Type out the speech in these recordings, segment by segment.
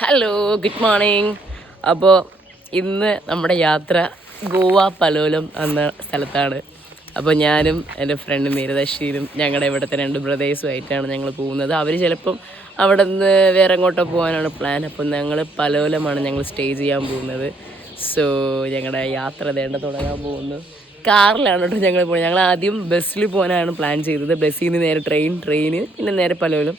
Hello good morning അപ്പോൾ ഇന്ന് നമ്മുടെ യാത്ര ഗോവ പലോലം എന്ന സ്ഥലത്താണ്. അപ്പോൾ ഞാനും എന്റെ ഫ്രണ്ട് മീരദശീലും ഞങ്ങളുടെ ഇവിടുത്തെ രണ്ട് ബ്രദേഴ്സുമായിട്ടാണ് ഞങ്ങൾ പോകുന്നത്. അവർ ചിലപ്പം അവിടെ നിന്ന് വേറെ എങ്ങോട്ടോ പോകാനാണ് പ്ലാൻ അപ്പോൾ ഞങ്ങൾ പലോലമാണ് ഞങ്ങൾ സ്റ്റേ ചെയ്യാൻ പോകുന്നത്. സോ ഞങ്ങളുടെ യാത്ര വേണ്ട തുടങ്ങാൻ പോകുന്നു. കാറിലാണ് കേട്ടോ ഞങ്ങൾ പോകുന്നത് ഞങ്ങൾ ആദ്യം ബസ്സിൽ പോകാനാണ് പ്ലാൻ ചെയ്തത്. ബസ്സിൽ നിന്ന് നേരെ ട്രെയിൻ ട്രെയിന് പിന്നെ നേരെ പലോലം.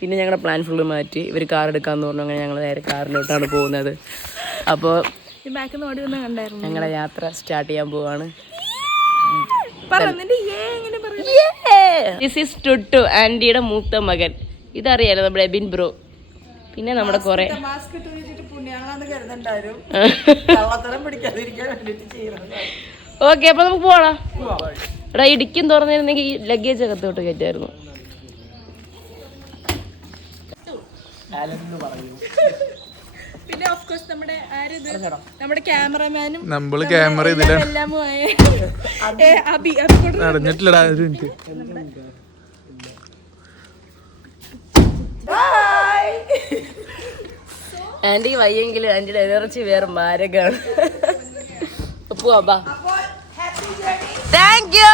പിന്നെ ഞങ്ങളുടെ പ്ലാൻ ഫുള്ള് മാറ്റി. ഇവർ കാർ എടുക്കാമെന്ന് പറഞ്ഞു. അങ്ങനെ ഞങ്ങൾ നേരെ കാറിലോട്ടാണ് പോകുന്നത്. അപ്പോൾ ഞങ്ങളുടെ യാത്ര സ്റ്റാർട്ട് ചെയ്യാൻ പോവാണ്. ദിസ് ഈസ് ടുട്ടു ആന്റിയുടെ മൂത്ത മകൻ. ഇതറിയാലോ നമ്മുടെ എബിൻ ബ്രോ? പിന്നെ നമ്മുടെ കുറെ ഓക്കെ അപ്പൊ നമുക്ക് പോവാം. എടാ ഇടിക്കും തുറന്നിരുന്നെങ്കിൽ ലഗേജ് അകത്തോട്ട് കയറ്റായിരുന്നു. പിന്നെ ഓഫ് കോഴ്സ് നമ്മുടെ ആരിത്? നമ്മുടെ ക്യാമറമാനും നമ്മൾ ക്യാമറ ഇതിലാണ് നടന്നിട്ടില്ലടാ ഒരു മിനിറ്റ്. ആന്റിക്ക് വയ്യെങ്കിലും ആന്റിയുടെ എനർജി വേറെ മാരകാണ് പോവാ ബാ thank you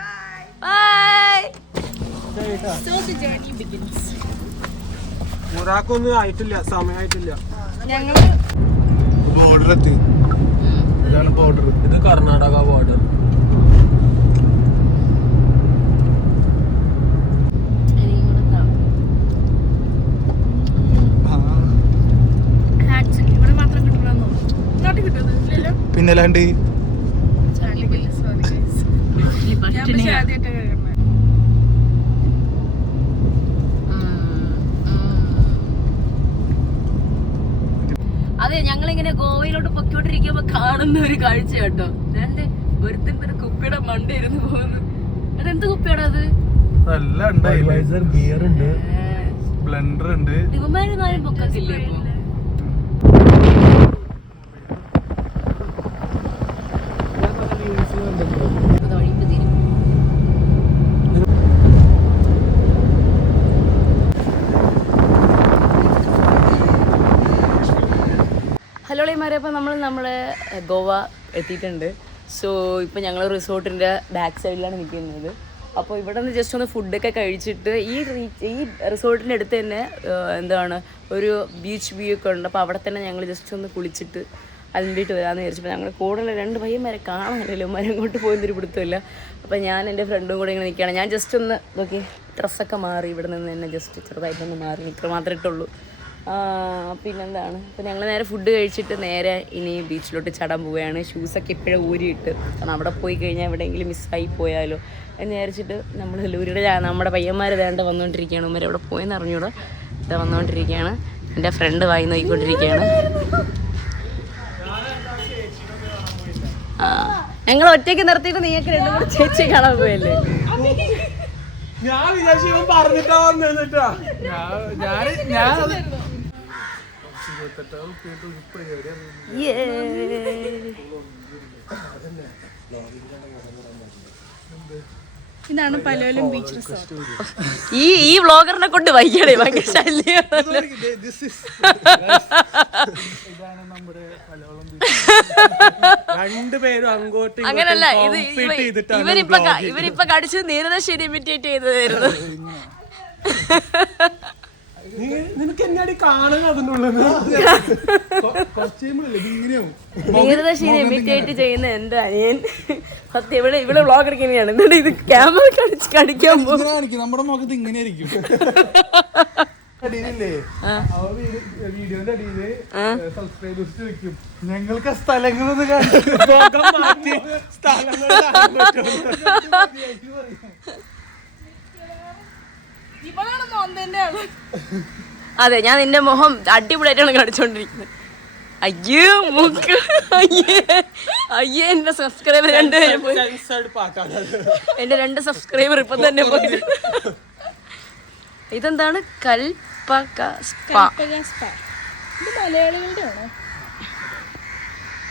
bye so the journey begins. ഒരാൾക്കൊന്നും ആയിട്ടില്ല സമയമായിട്ടില്ല ഞങ്ങൾ ബോർഡർ എത്തി ഇതാണ് ബോർഡർ. ഇത് കർണാടക ബോർഡർ. പിന്നല്ലാണ്ട് സോറി ഗൈസ് ഞാൻ പക്ഷേ ആദ്യമായിട്ട് കേൾക്കുന്നത് അതെ ഞങ്ങളിങ്ങനെ ഗോവയിലോട്ട് പൊക്കോണ്ടിരിക്കുമ്പോ കാണുന്ന ഒരു കാഴ്ച കേട്ടോ. എന്റെ ഒരുത്തൻ തന്നെ കുപ്പിയുടെ മണ്ട ഇരുന്ന് പോകുന്നു. അതെന്ത് കുപ്പിയാണോ അത്? ബിയർ ഉണ്ട് ബ്ലെൻഡർ ഉണ്ട്. ഇവന്മാരൊന്നും ആരും പൊക്കത്തില്ലേ ഇപ്പൊ അത് ഒഴിമ്പ് തീരും. ഹലോ ളിമാരെ അപ്പോൾ നമ്മൾ ഗോവ എത്തിയിട്ടുണ്ട്. സോ ഇപ്പോൾ ഞങ്ങൾ റിസോർട്ടിന്റെ ബാക്ക് സൈഡിലാണ് നിൽക്കുന്നത്. അപ്പോൾ ഇവിടെ നിന്ന് ജസ്റ്റ് ഒന്ന് ഫുഡൊക്കെ കഴിച്ചിട്ട് ഈ ഈ റിസോർട്ടിന്റെ അടുത്ത് തന്നെ എന്താണ് ഒരു ബീച്ച് വ്യൂ ഒക്കെ ഉണ്ട്. അപ്പോൾ അവിടെ തന്നെ ഞങ്ങൾ ജസ്റ്റ് ഒന്ന് കുളിച്ചിട്ട് അതിന്റെ വരാമെന്ന് വിചാരിച്ചപ്പോൾ ഞങ്ങൾ കൂടുതൽ രണ്ട് പയ്യന്മാരെ കാണാനില്ലല്ലോ മരം കൊണ്ട് പോകുന്നൊരു പിടുത്തമില്ല. അപ്പോൾ ഞാൻ എന്റെ ഫ്രണ്ടും കൂടെ ഇങ്ങനെ നിൽക്കുകയാണ് ഞാൻ ജസ്റ്റ് ഒന്ന് നോക്കി ഡ്രസ്സൊക്കെ മാറി. ഇവിടെ നിന്ന് തന്നെ ജസ്റ്റ് ചെറുതായിട്ടൊന്ന് മാറി നിൽക്കുക മാത്രമേ ഇട്ടുള്ളൂ. പിന്നെന്താണ്? അപ്പോൾ ഞങ്ങൾ നേരെ ഫുഡ് കഴിച്ചിട്ട് നേരെ ഇനി ബീച്ചിലോട്ട് ചടാൻ പോവുകയാണ്. ഷൂസൊക്കെ ഇപ്പോഴും ഊരിയിട്ട്. കാരണം അവിടെ പോയി കഴിഞ്ഞാൽ എവിടെയെങ്കിലും മിസ്സായി പോയാലോ. എന്ന് വിചാരിച്ചിട്ട് നമ്മൾ ലൂരിയുടെ നമ്മുടെ പയ്യന്മാർ വേണ്ട വന്നുകൊണ്ടിരിക്കുകയാണ് ഉമ്മരെ അവിടെ പോയെന്ന് അറിഞ്ഞൂടെ. ഇത് വന്നുകൊണ്ടിരിക്കുകയാണ് എന്റെ ഫ്രണ്ട് വായി നോക്കിക്കൊണ്ടിരിക്കുകയാണ് ഞങ്ങൾ ഒറ്റയ്ക്ക് നിർത്തിയിട്ട് നിങ്ങൾക്ക് രണ്ടും കൂടെ ചേച്ചി കാണാൻ പോയല്ലേ? ഞാൻ വിചാരിച്ചു പറഞ്ഞിട്ടാ വന്നിട്ടാ ഞാൻ ഞാൻ ഇതാണ് പലോലും ബീച്ച് റിസോർട്ട് ഈ ഈ വ്ളോഗറിനെ കൊണ്ട് വയ്യണേ ഭയങ്കര ശല്യം അങ്ങനല്ല ഇത് ഇവരിപ്പൊ ഇവരിപ്പൊ കടിച്ച് നീരദശേരി ഇമിറ്റേറ്റ് ചെയ്തതായിരുന്നു. നീ- നിനക്ക് എന്നാടി കാണുക അതിന്റെ ഉള്ളിൽ കുറച്ച് ഇമിറ്റേറ്റ് ചെയ്യുന്ന? എന്റെ അനിയൻ? സത്യം ഇവിടെ ഇവിടെ വ്ളോഗ് എടുക്കുന്നതാണ്. എന്നിട്ട് ഇത് ക്യാമറ കടിച്ച് കടിക്കാൻ പോകും? നമ്മുടെ മുഖത്ത് ഇങ്ങനെ ആയിരിക്കും. അടിയിലില്ലേ? വീഡിയോന്റെ അടിയിൽ സബ്സ്ക്രൈബേഴ്സ് വെക്കും. ഞങ്ങൾക്ക് സ്ഥലങ്ങളൊന്നും കാണിച്ചു മുഖം അതെ ഞാൻ നിന്റെ മുഖം അടിപൊളിയായിട്ടാണ് കാണിച്ചോണ്ടിരിക്കുന്നത് അയ്യോ മൂക്ക്. അയ്യേ. അയ്യേ എന്റെ സബ്സ്ക്രൈബർ രണ്ടുപേരും പോയി. സെൻസേർഡ് പാട്ടാണ് എന്റെ രണ്ട് സബ്സ്ക്രൈബർ ഇപ്പൊ തന്നെ പോയി. ഇതെന്താണ്? കൽപ്പക സ്പാ.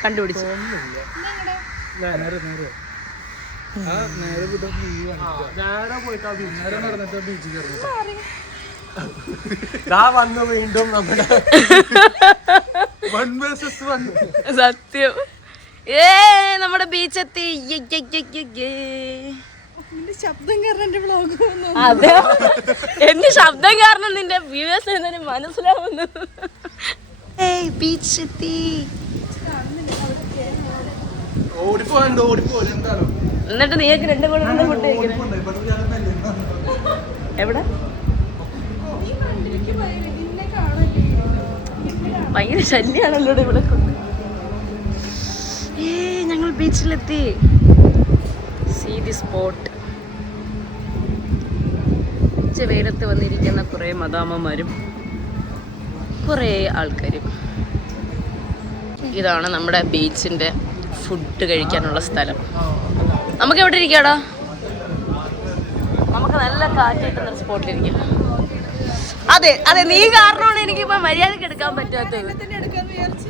കണ്ടുപിടിച്ചു. നേരെ നേരെ ആ നേരെ വിടാൻ നേരെ പോയിട്ട് നേരെ നടന്നിട്ട് ബീച്ചിൽ കയറുന്നത് ദാ വന്നു വീണ്ടും നമ്മുടെ സത്യം. ഏ നമ്മുടെ ബീച്ച് എത്തി. ശബ്ദം കാരണം അതെ എന്റെ ശബ്ദം കാരണം നിന്റെ വ്യൂവേഴ്സ് എന്നതിന് മനസ്സിലാവുന്നു. ഏയ് ബീച്ച് എത്തി. ഓടിപ്പോണ്ട് ഓടിപ്പോ എന്താണോ? എന്നിട്ട് നീയൊക്കെ രണ്ട് കൂടെ ഇരുന്ന് ഫുഡ് കഴിക്കണേ എവിടെ? ഭയങ്കര ശല്യാണല്ലോ ഇവിടെ കൊണ്ട്. ഏ ഞങ്ങൾ ബീച്ചിലെത്തി. സീ ദി സ്പോട്ട് വെയിലത്ത് വന്നിരിക്കുന്ന കുറേ മദാമ്മമാരും കുറേ ആൾക്കാരും. ഇതാണ് നമ്മുടെ ബീച്ചിന്റെ ഫുഡ് കഴിക്കാനുള്ള സ്ഥലം. നമുക്ക് എവിടെ ഇരിക്കാടാ? നമുക്ക് നല്ല കാറ്റ് കിട്ടുന്ന സ്പോട്ടിലിരിക്കാം അതെ അതെ നീ കാരണമാണ് എനിക്ക് എനിക്കിപ്പോ മര്യാദയ്ക്ക് എടുക്കാൻ പറ്റാത്തത്. തന്നെ എടുക്കാന്ന് വിചാരിച്ചു.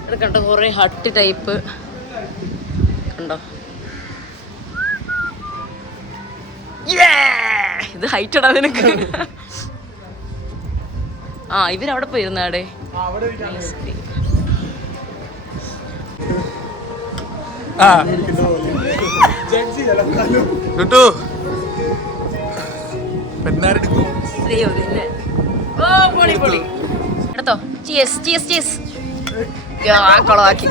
ഇവിടെ കണ്ടോ കുറെ ഹട്ട് ടൈപ്പ്? കണ്ടോ! ഇത് ഹൈറ്റ് ഇടാ നിനക്ക്. ആ ഇവരവിടെ പോയിരുന്നാടെ കേട്ടോ. പെണ്ണാരെടുക്കും ഓ പൊളി പൊളി. എടുത്തോ. കൊളവാക്കി.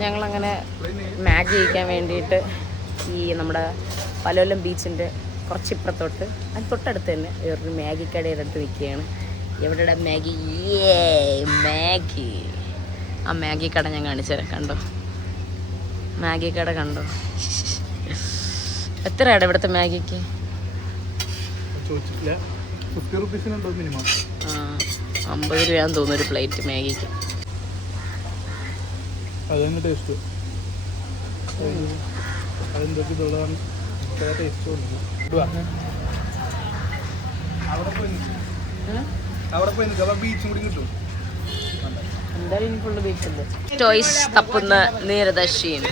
ഞങ്ങളങ്ങനെ മാഗി കഴിക്കാൻ വേണ്ടിയിട്ട് ഈ നമ്മുടെ പലോലം ബീച്ചിന്റെ കുറച്ച് ഇപ്പുറത്തോട്ട് അത് തൊട്ടടുത്ത് തന്നെ ഒരു മാഗി കടയുടെ അടുത്ത് നിൽക്കുകയാണ്. എവിടെയുടെ മാഗി? ഏ മാഗി. ആ മാഗി കട ഞാൻ കാണിച്ചു തരാം കണ്ടോ? മാഗി കട കണ്ടോ? എത്രയാണ് ഇവിടുത്തെ മാഗിക്ക്? ചോദിച്ചിട്ടില്ല. ഫിഫ്റ്റി റുപ്പീസിനുണ്ടോ മിനിമം അമ്പത് രൂപയാന്ന് തോന്നുന്നു ഒരു പ്ലേറ്റ് മാഗിക്ക്. അതന്നെ ടേസ്റ്റ് അതെന്തൊക്കെ ഇതുള്ളതാണ്? ടേസ്റ്റ് അവിടെ പോയി. അവിടെ പോയി നിൽക്കാം ബീച്ചും കൂടി കിട്ടും. ടോയ്സ് തപ്പുന്ന നീരദർശിയും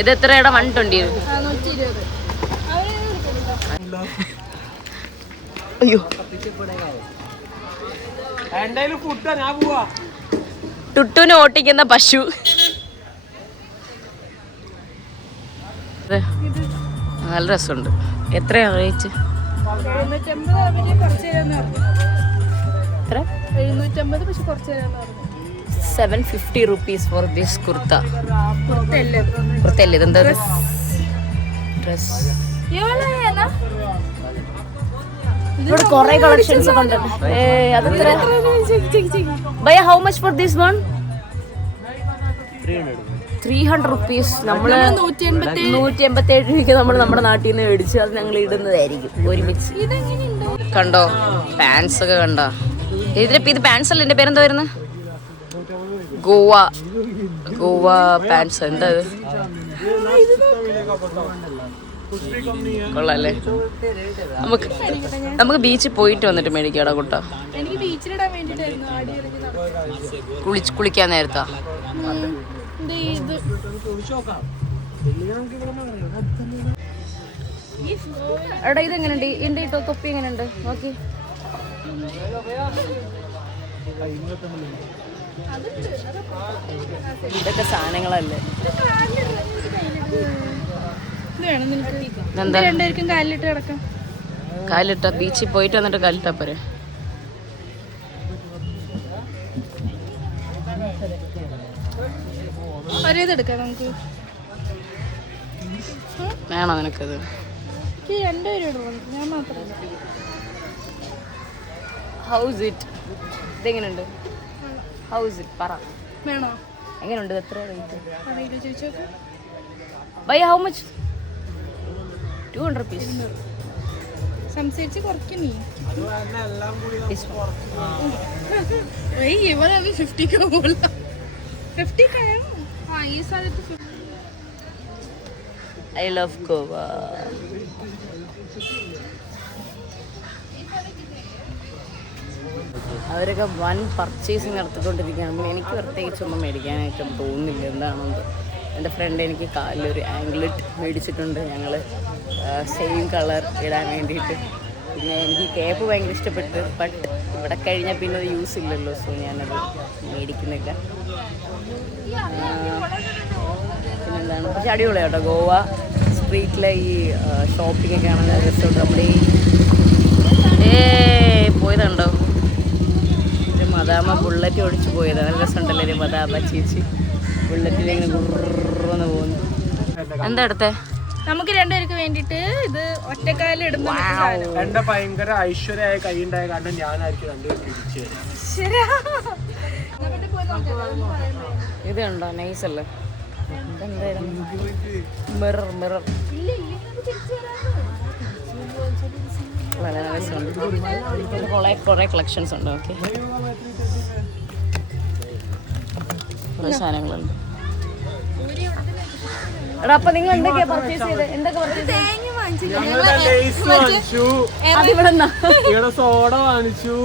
ഇത് എത്രയുടെ? വൺ ട്വന്റി അയ്യോ. എന്തായാലും ഫുഡാ ഞാൻ പോവാ. ടുട്ടുവിനെ ഓട്ടിക്കുന്ന പശു. നല്ല രസമുണ്ട്. എത്രയാ rate? Seven fifty rupees for this kurta കുർത്തല്ലേ ഇതെന്താ ഡ്രസ് ഇവിടെ കുറെ കളക്ഷൻസ് ഒക്കെ ഉണ്ട്. അതെത്ര? By how much for this one three hundred rupees നമ്മൾ നൂറ്റി എൺപത്തി ഏഴ് രൂപയ്ക്ക് നമ്മൾ നമ്മുടെ നാട്ടിൽ നിന്ന് മേടിച്ചു അത് ഞങ്ങൾ ഇടുന്നതായിരിക്കും ഒരുമിച്ച്. കണ്ടോ? പാൻസ് ഒക്കെ കണ്ടോ? ഇതിലിപ്പോ ഇത് പാൻസ് അല്ല? എന്റെ പേരെന്താ വരുന്നത് ഗോവ. ഗോവ പാൻസ് എന്താ ഇത്? കൊള്ളാല്ലേ? നമുക്ക് നമുക്ക് ബീച്ചിൽ പോയിട്ട് വന്നിട്ട് മേടിക്കാടാ കുട്ട. കുളിച്ച് കുളിക്കാൻ നേരത്താ. എടാ ഇത്. എങ്ങനെയുണ്ട് എന്റെ ഇട്ടോ തൊപ്പി എങ്ങനെയുണ്ട് നോക്കി. ഇതൊക്കെ സാധനങ്ങളല്ലേ? എന്താ രണ്ടുപേർക്കും കാലിലിട്ട് കിടക്കാം. കാലിട്ട ബീച്ചിൽ പോയിട്ട് വന്നിട്ട് കാലിട്ടാ പോരെ. ഒരേത് എടുക്കാം നമുക്ക്. വേണോ നിനക്കത്? ഞാൻ മാത്രമല്ല ഹൗസ് ഇറ്റ് ഇതെങ്ങനെയുണ്ട് ഹൗസ് ഇറ്റ് പറ. വേണോ? എങ്ങനെയുണ്ട് എത്ര rate by how much two hundred rupees സംസാരിച്ച് കുറയ്ക്കും ഫിഫ്റ്റിക്ക് ഐ ലവ് ഗോവ. അവരൊക്കെ വൻ പർച്ചേസിങ് നടത്തിക്കൊണ്ടിരിക്കുകയാണ്. എനിക്ക് പ്രത്യേകിച്ചൊന്നും മേടിക്കാനായിട്ടും തോന്നുന്നില്ല. എന്താണെന്ന്. എന്റെ ഫ്രണ്ട് എനിക്ക് കാലിലൊരു ആംഗ്ലറ്റ് മേടിച്ചിട്ടുണ്ട്. ഞങ്ങൾ സെയിം കളർ ഇടാൻ വേണ്ടിയിട്ട്. പിന്നെ എനിക്ക് കേപ്പ് ഭയങ്കര ഇഷ്ടപ്പെട്ട്. ബട്ട് ഇവിടെ കഴിഞ്ഞാൽ പിന്നെ അത് യൂസ് ഇല്ലല്ലോ. സോ ഞാനത് മേടിക്കുന്നില്ല. പിന്നെന്താണ്? പക്ഷെ അടിപൊളിയാണ് കേട്ടോ. ഗോവ സ്ട്രീറ്റിലെ ഈ ഷോപ്പിംഗ് ഒക്കെ ആണെങ്കിൽ റിസോർട്ട് നമ്മുടെ ഈ ഏ പോയതുണ്ടോ? ഒരു മദാമ ബുള്ളറ്റ് ഓടിച്ചു പോയത്. നല്ല രസമുണ്ടല്ലേ ഒരു മദാമ ചേച്ചി. പോകുന്നു. എന്താ അടുത്തേ നമുക്ക് രണ്ടുപേർക്ക് വേണ്ടിട്ട് ഇത് ഒറ്റക്കാലിൽ ഇടുന്ന ഒരു സാധനം. എന്റെ ഭയങ്കര ഐശ്വര്യമായ കൈ ഉണ്ടായ കാരണം ഞാനായിരിക്കും രണ്ടുപേർക്ക് ഇടിച്ചു ഇത് കണ്ടോ? നൈസ് അല്ലേ? മിറർ രസമുണ്ട് കുറേ കുറേ കളക്ഷൻസ് ഉണ്ട് ഓക്കെ കുറേ സാധനങ്ങളുണ്ട്. എടാ അപ്പൊ നിങ്ങൾ എന്തൊക്കെയാ പർച്ചേസ് ചെയ്ത്? എന്തൊക്കെ പർച്ചേസ് ഇവിടെ സോഡ വാങ്ങിച്ചു.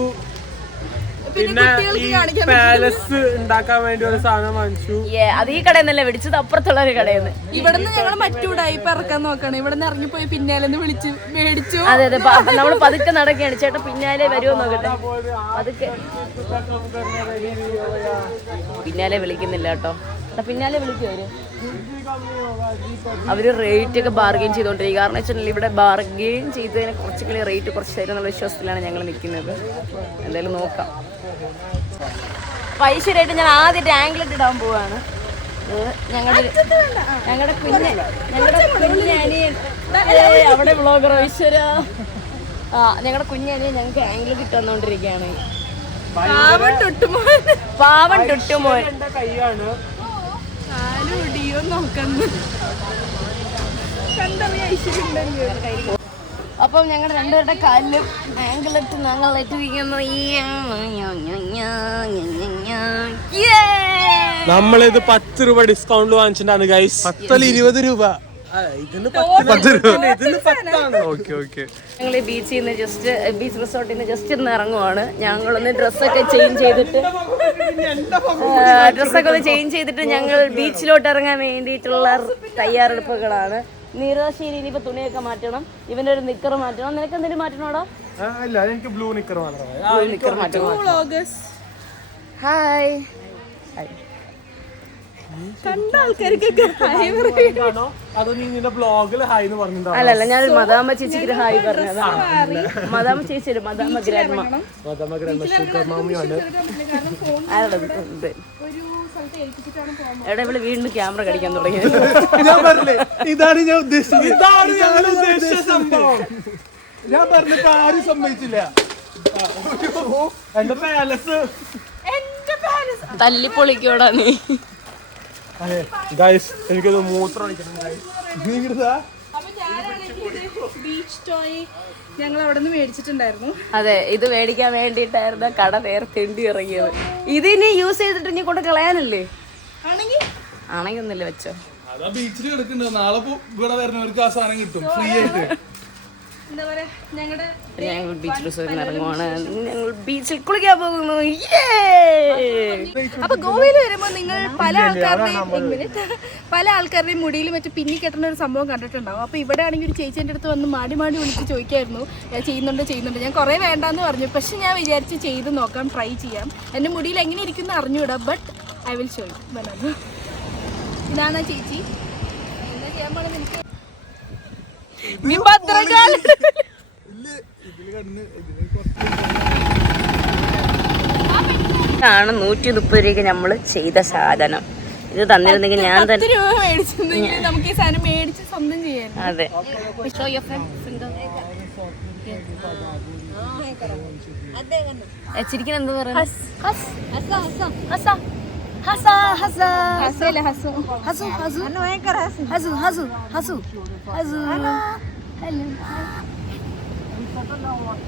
പിന്നെ ഈ പാലസ് ഉണ്ടാക്കാൻ വേണ്ടി ഒരു സാധനം വാങ്ങിച്ചു. അത് ഈ കടയിൽ നിന്നല്ലേ മേടിച്ചത് അപ്പുറത്തുള്ള ഒരു കടയിൽ നിന്ന്. ഇവിടുന്ന് ഞങ്ങൾ മറ്റൂടായി ഇപ്പൊ ഇറക്കാൻ നോക്കണം. ഇവിടുന്ന് ഇറങ്ങിപ്പോയി പിന്നാലെ വിളിച്ച് മേടിച്ചു. അതെ അതെ നമ്മൾ പതുക്കെ നടക്കുകയാണ്. ചേട്ടാ പിന്നാലെ വരുമോ നോക്കട്ടെ? പതുക്കെ. പിന്നാലെ വിളിക്കുന്നില്ല കേട്ടോ. പിന്നാലെ വിളിക്കുവരും അവർ. അവർ റേറ്റ് ഒക്കെ ബാർഗെയിൻ ചെയ്തോണ്ടിരിക്കും കാരണം വെച്ചിട്ടുണ്ടെങ്കിൽ ഇവിടെ ബാർഗെയിൻ ചെയ്തതിന് കുറച്ചെങ്കിലും റേറ്റ് കുറച്ച് തരും എന്നുള്ള വിശ്വാസത്തിലാണ് ഞങ്ങൾ നിൽക്കുന്നത് എന്തായാലും നോക്കാം. പൈസയായിട്ട് ഞാൻ ആദ്യമായിട്ട് ആംഗ്ലറ്റ് ഇടാൻ പോവാണ്. ഞങ്ങളുടെ ഞങ്ങളുടെ കുഞ്ഞ് ഞങ്ങളുടെ കുഞ്ഞനിയൻ അവിടെ ഐശ്വര്യ ആ ഞങ്ങളുടെ കുഞ്ഞനിയൻ ഞങ്ങൾക്ക് ആംഗ്ലറ്റ് ഇട്ട് തന്നോണ്ടിരിക്കുകയാണ് പാവം തൊട്ടുമോൻ. പാവൻ കൈയാണ്. നോക്കുന്നു. കണ്ടറിയ ഐശ്വര്യണ്ടല്ലോ അപ്പം ഞങ്ങൾ രണ്ടുപേരുടെ കാലിലും ആംഗിളിട്ട് ഞങ്ങൾ നമ്മളിത് പത്ത് രൂപ ഡിസ്കൗണ്ട് വാങ്ങിച്ചിട്ടാണ് ഗൈസ് പത്തല്ല ഇരുപത് രൂപ. ഞങ്ങൾ ബീച്ചിൽ നിന്ന് ജസ്റ്റ് ബീച്ച് റിസോർട്ടിൽ നിന്ന് ജസ്റ്റ് ഒന്ന് ഇറങ്ങുവാണ്. ഞങ്ങളൊന്ന് ഡ്രസ്സൊക്കെ ചേഞ്ച് ചെയ്തിട്ട് ഡ്രസ്സൊക്കെ ഒന്ന് ചേഞ്ച് ചെയ്തിട്ട് ഞങ്ങൾ ബീച്ചിലോട്ട് ഇറങ്ങാൻ വേണ്ടിയിട്ടുള്ള തയ്യാറെടുപ്പുകളാണ്. നീരാശിയിൽ ഇനിയിപ്പോ തുണിയൊക്കെ മാറ്റണം ഇവന്റെ ഒരു നിക്കർ മാറ്റണം. നിനക്ക് എന്തെങ്കിലും മാറ്റണോടാ? ഇല്ല എനിക്ക് ബ്ലൂ നിക്കർ മാത്രമേ ഹായ്. അല്ലല്ല ഞാൻ മദാമ ചേച്ചിക്ക് ഹായ് പറഞ്ഞതാണ് മദാമ ചേച്ചി മദാമ ഗ്രാൻഡ്മ. മതമ ഗ്രന്ഥ എവിടെ ഇവിടെ വീണ്ടും ക്യാമറ കടിക്കാൻ തുടങ്ങി. ഞാൻ പറഞ്ഞില്ലേ ഇതാണ് ഞാൻ ഉദ്ദേശിച്ചത്. ഇതാണ് ഞങ്ങൾ ഉദ്ദേശിച്ച സംഭവം ഞാൻ പറഞ്ഞിട്ട് ആരും സമ്മതിച്ചില്ല. എന്റെ പാലസ് തല്ലിപ്പൊളിക്കോടാ നീ. അതെ ഗൈസ് എനിക്കൊന്ന് മൂത്രം ഗൈസ് നീ ഞാനാണെങ്കിൽ ബീച്ച് ടോയ് ഞങ്ങൾ അവിടെ നിന്ന് മേടിച്ചിട്ടുണ്ടായിരുന്നു. അതെ ഇത് മേടിക്കാൻ വേണ്ടിയിട്ടായിരുന്നു കട നേരെ തെണ്ടി ഇറങ്ങിയത്. ഇനി യൂസ് ചെയ്തിട്ട് ഇനി കൊണ്ട് കളയാനല്ലേ? ആണെങ്കിൽ ആണെങ്കിൽ ഒന്നുമില്ല വെച്ചോ. അതാ ബീച്ചിൽ കിടക്കുന്നുണ്ട് നാളെ ഇവിടെ വരുന്നവർക്ക് ആ സാധനം കിട്ടും. ഫ്രീ ആയിട്ട്. എന്താ പറയാ ഞങ്ങളുടെ ഞങ്ങൾ ബീച്ച് റിസോർട്ടിൽ ഇറങ്ങുവാണ്. ഞങ്ങൾ ബീച്ചിൽ കുളിക്കാൻ പോകുന്നു! അപ്പൊ ഗോവയിൽ വരുമ്പോ നിങ്ങൾ പല ആൾക്കാരുടെയും പല ആൾക്കാരുടെയും മുടിയിൽ മറ്റു പിന്നി കെട്ടുന്ന ഒരു സംഭവം കണ്ടിട്ടുണ്ടാവും. അപ്പൊ ഇവിടെ ആണെങ്കിൽ ഒരു ചേച്ചി എന്റെ അടുത്ത് വന്ന് മാടി മാടി വിളിച്ച് ചോദിക്കായിരുന്നു. ഞാൻ ചെയ്യുന്നുണ്ട് ചെയ്യുന്നുണ്ട്. ഞാൻ കുറേ വേണ്ടാന്ന് പറഞ്ഞു. പക്ഷെ ഞാൻ വിചാരിച്ച് ചെയ്ത് നോക്കാം ട്രൈ ചെയ്യാം. എന്റെ മുടിയിൽ എങ്ങനെ ഇരിക്കുന്ന അറിഞ്ഞൂടാ ബട്ട് ഐ വിൽ ഷോ ഇതാണ് ചേച്ചി. എന്താ ചെയ്യാൻ പോണെന്ന് എനിക്ക് നീ ഭദ്രകാളി. ആണ് നൂറ്റി മുപ്പത് രൂപയ്ക്ക് നമ്മൾ ചെയ്ത സാധനം. ഇത് തന്നിരുന്നെങ്കിൽ ഞാൻ തന്നെ പത്ത് നമുക്ക് ഈ സാധനം മേടിച്ച് സ്വന്തം ചെയ്യാൻ. അതെ. Show എന്താ friend finger. ഏ, ചിരിക്കാൻ എന്താ പറയുന്നത് ഹസ് ഹസ ഹസ ഹസ ഹസല്ല ഹസു ഹസു ഹസു ഹസു ഹസു ഹസു ഹസു ഹലോ